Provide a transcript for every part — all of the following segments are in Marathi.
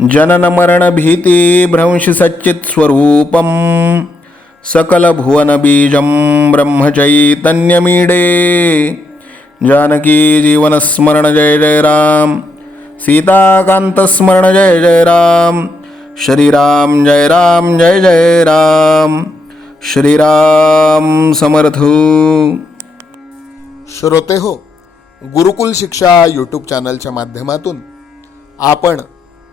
जननमरणभीतिभ्रंशसच्चित्स्वरूपं सकलभुवनबीजं ब्रह्मचैतन्यमीडे। जानकी जीवनस्मरण जय जय राम सीताकांतस्मरण जय जय राम श्रीराम जय राम जय जय राम श्रीराम समर्थ। श्रोते हो गुरुकुल शिक्षा यूट्यूब चॅनलच्या माध्यमातून आपण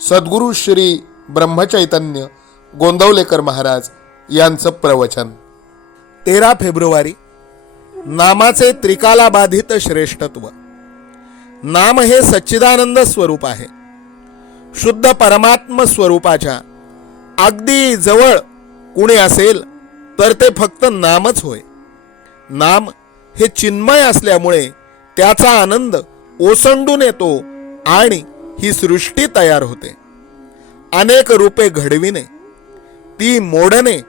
सद्गुरू श्री ब्रह्मचैतन्य गोंदवलेकर महाराज यांचं प्रवचन. तेरा फेब्रुवारी नामाचे त्रिकालाबाधित श्रेष्ठत्व. नाम हे सच्चिदानंद स्वरूप आहे. शुद्ध परमात्म स्वरूपाच्या अगदी जवळ कुणी असेल तर ते फक्त नामच होय. नाम हे चिन्मय असल्यामुळे त्याचा आनंद ओसंडून येतो आणि ही सृष्टी तयार होते. अनेक रूपे घडविणे ती मोडणे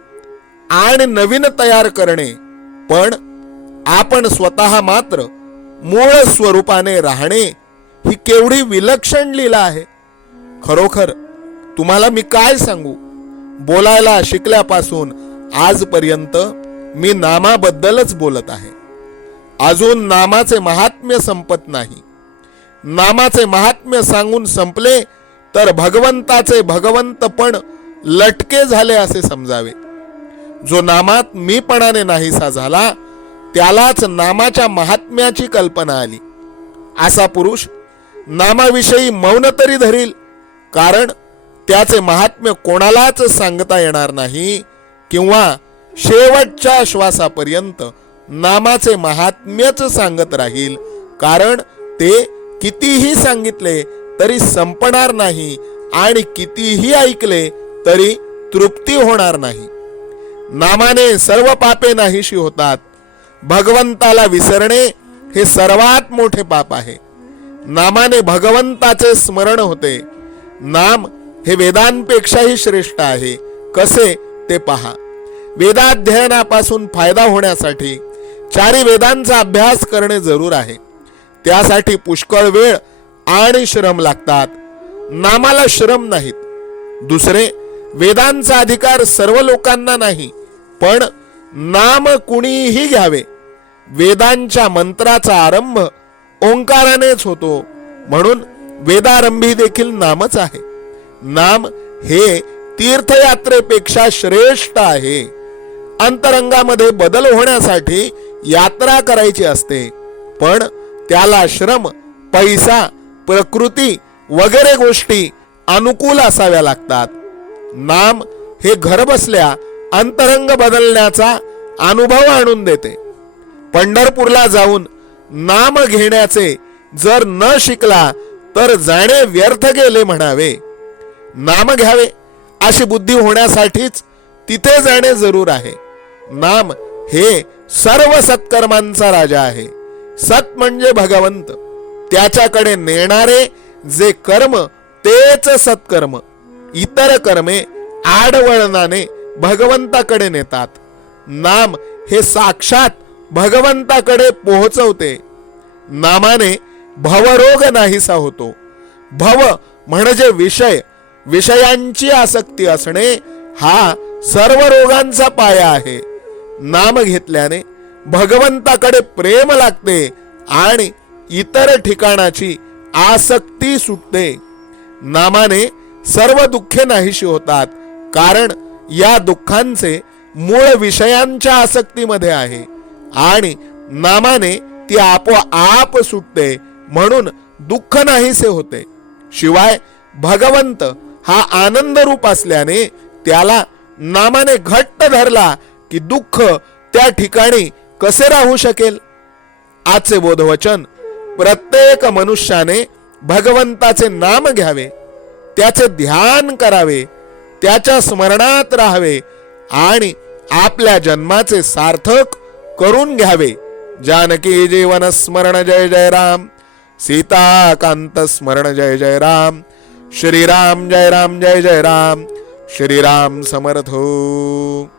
आणि नवीन तयार करणे पण आपण स्वतः मात्र मूळ स्वरूपाने राहणे ही केवढी विलक्षण लीला आहे. खरोखर तुम्हाला मी काय सांगू? बोलायला शिकल्यापासून आजपर्यंत मी नामाबद्दलच बोलत आहे. अजून नामाचे महात्म्य संपत नाही. नामाचे महात्म्य सांगून संपले तर भगवंताचे भगवंतपण लटके झाले असे समजावे. जो नामात मीपणाने नाहीसा झाला त्यालाच नामाच्या महात्म्याची कल्पना आली. असा पुरुष नामाविषयी मौन तरी धरील कारण त्याचे महात्म्य कोणालाच सांगता येणार नाही किंवा शेवटच्या श्वासापर्यंत नामाचे महात्म्यच सांगत राहील कारण ते कितीही सांगितले तरी संपणार नाही आणि कितीही ऐकले तरी तृप्ती होणार नाही. नामाने सर्व पापे नाहीशी होतात. भगवंताला विसरणे हे सर्वात मोठे पाप आहे. नामाने भगवंताचे स्मरण होते. नाम हे वेदांपेक्षाही श्रेष्ठ आहे. कसे? ते पहा. वेदाध्ययनापासून फायदा होण्यासाठी चारी वेदांचा अभ्यास करणे जरूर आहे. त्यासाठी पुष्कळ वेळ आणि श्रम लागतात. नामाला श्रम नाहीत. दुसरे वेदांचा अधिकार सर्व लोकांना नाही पण नाम कुणीही घ्यावे. वेदांच्या मंत्राचा आरंभ ओंकारानेच होतो. म्हणून वेदारंभी देखील नामच आहे. नाम हे तीर्थयात्रेपेक्षा श्रेष्ठ आहे. अंतरंगामध्ये बदल होण्यासाठी यात्रा करायची असते. पण त्याला श्रम पैसा प्रकृती वगैरे गोष्टी अनुकूल असाव्या लागतात. नाम हे घर बसल्या अंतरंग बदलण्याचा अनुभव आणून देते. पंढरपूरला जाऊन नाम घेण्याचे जर न शिकला तर जाणे व्यर्थ गेले म्हणावे. नाम घ्यावे अशी बुद्धी होण्यासाठीच तिथे जाणे जरूर आहे. नाम हे सर्व सत्कर्मांचा राजा आहे. सत म्हणजे भगवंत. त्याच्याकडे नेणारे जे कर्म तेच सत्कर्म. इतर कर्मे आडवळणाने भगवंताकडे नेतात. नाम हे साक्षात भगवंताकडे पोहोचवते. नामाने भवरोग नाहीसा होतो. भव म्हणजे विषय विषयांची आसक्ती असणे हा सर्व रोगांचा पाया आहे. नाम घेतल्याने भगवंताकडे प्रेम लागते आणि इतर ठिकाणाची आसक्ती सुटते. नामाने सर्व दुःखे नाहीशी होतात कारण या दुःखांचे मूळ विषयांच्या आसक्तीमध्ये आहे आणि नामाने ती आपोआप सुटते म्हणून दुःख नाहीसे होते. शिवाय भगवंत हा आनंद रूप असल्याने त्याला नामाने घट्ट धरला की दुःख त्या ठिकाणी कसे राहू शकेल? आजचे बोधवचन प्रत्येक मनुष्याने भगवंताचे नाम घ्यावे त्याचे ध्यान करावे त्याच्या स्मरणात राहावे आणि आपल्या जन्माचे सार्थक करून घ्यावे. जानकी जीवन स्मरण जय जय राम. सीताकांत स्मरण जय जय राम. श्रीराम जय राम जय जय राम. श्रीराम समर्थ हो.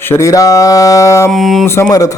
श्रीराम समर्थ।